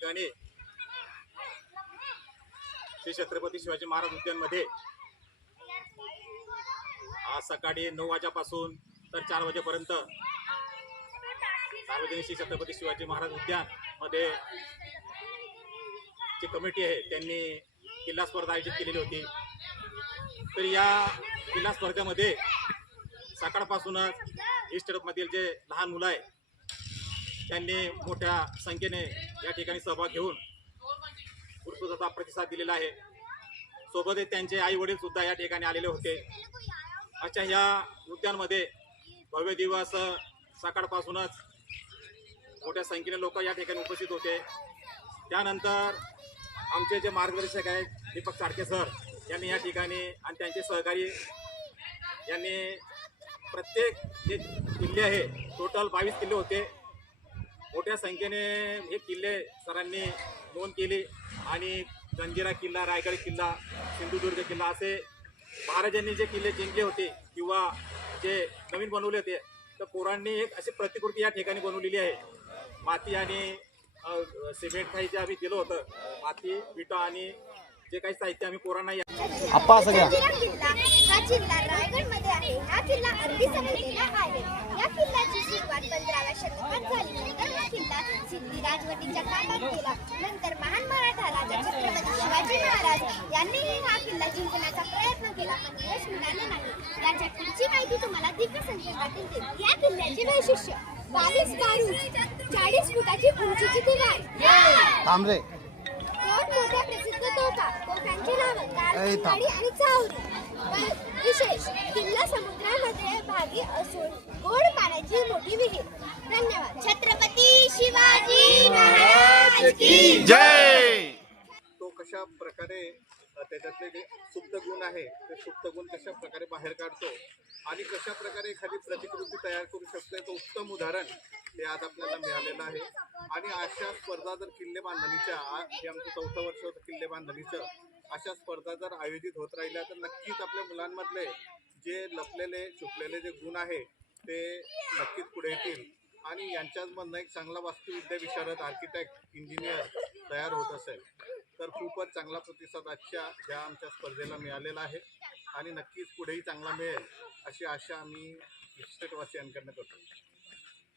ठिकाणी श्री छत्रपती शिवाजी महाराज उद्यानमध्ये आज सकाळी नऊ वाजेपासून तर चार वाजेपर्यंत सार्वजनिक श्री छत्रपती शिवाजी महाराज उद्यानमध्ये जी कमिटी आहे त्यांनी किल्ला स्पर्धा आयोजित केलेली होती. तर या किल्ला स्पर्धेमध्ये सकाळपासूनच इस्टेटमधील जे लहान मुलं आहे त्यांनी मोठ्या संख्येने या ठिकाणी सहभाग घेऊन उत्स्फूर्तचा प्रतिसाद दिलेला आहे. सोबतच त्यांचे आई वडील सुद्धा या ठिकाणी आलेले होते. अशा ह्या नृत्यांमध्ये भव्य दिवस सकाळपासूनच मोठ्या संख्येने लोक या ठिकाणी उपस्थित होते. त्यानंतर आमचे जे मार्गदर्शक आहेत दीपक चाडके सर यांनी या ठिकाणी आणि त्यांचे सहकारी यांनी प्रत्येक जे किल्ले आहे टोटल बावीस किल्ले होते. मोठ्या संख्येने हे किल्ले सरांनी नोंद केली आणि जंजिरा किल्ला रायगड किल्ला सिंधुदुर्ग किल्ला असे महाराजांनी जे किल्ले जिंकले होते किंवा जे नवीन बनवले होते तर पोरांनी एक अशी प्रतिकृती या ठिकाणी बनवलेली आहे. माती आणि सिमेंट काही जे आम्ही दिलं होतं माती विटा आणि जे काही साहित्य आम्ही पोरांना या आप्पा जंजिरा किल्ला हा किल्ला रायगडमध्ये आहे. हा किल्ला अरबी समुद्राला आहे. या किल्ल्याची सुरुवात पंधराव्या शतकात झाली नंतर हा किल्ला सिद्धी राजवटीच्या काळात गेला. नंतर महान मराठा राजा छत्रपती शिवाजी महाराज यांनीही हा किल्ला जिंकण्याचा प्रयत्न केला पण यश मिळाले नाही. याच्या पुढची माहिती तुम्हाला दिग्गज पाटील देतील या किल्ल्याचे वैशिष्ट्य बावीस बारूद चाळीस फुटाची उंचीची दिवार तांबरे दोन मोठ्या प्रसिद्ध तोफा तोफांची नावं. कारवाडी आणि चावरी विशेष किल्ला समुद्रामध्ये भागी असून गोड पाण्याची मोठी विहीर. धन्यवाद. की जय! तो कशा प्रकारे त्याच्यातले जे सुप्त गुण आहे ते सुप्त गुण कशा प्रकारे बाहेर काढतो आणि कशा प्रकारे एखादी प्रतिकृती तयार करू शकतो याचं उत्तम उदाहरण हे आज आपल्याला मिळालेलं आहे. आणि अशा स्पर्धा जर किल्ले बांधणीच्या आज हे आमचं चौथं वर्ष होतं किल्ले बांधणीचं अशा स्पर्धा जर आयोजित होत राहिल्या तर नक्कीच आपल्या मुलांमधले जे लपलेले छुपलेले जे गुण आहे ते नक्कीच पुढे येतील. आणि यांच्याचमधनं एक चांगला वास्तुविद्या विशारद आर्किटेक्ट इंजिनियर तयार होत असेल तर खूपच चांगला प्रतिसाद आजच्या ह्या आमच्या स्पर्धेला मिळालेला आहे. आणि नक्कीच पुढेही चांगला मिळेल अशी आशा आम्ही इस्टेटवासियांकडनं करतो.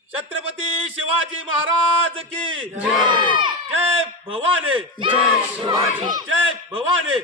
छत्रपती शिवाजी महाराज की जय! भवानी! जय शिवाजी! जय भवानी!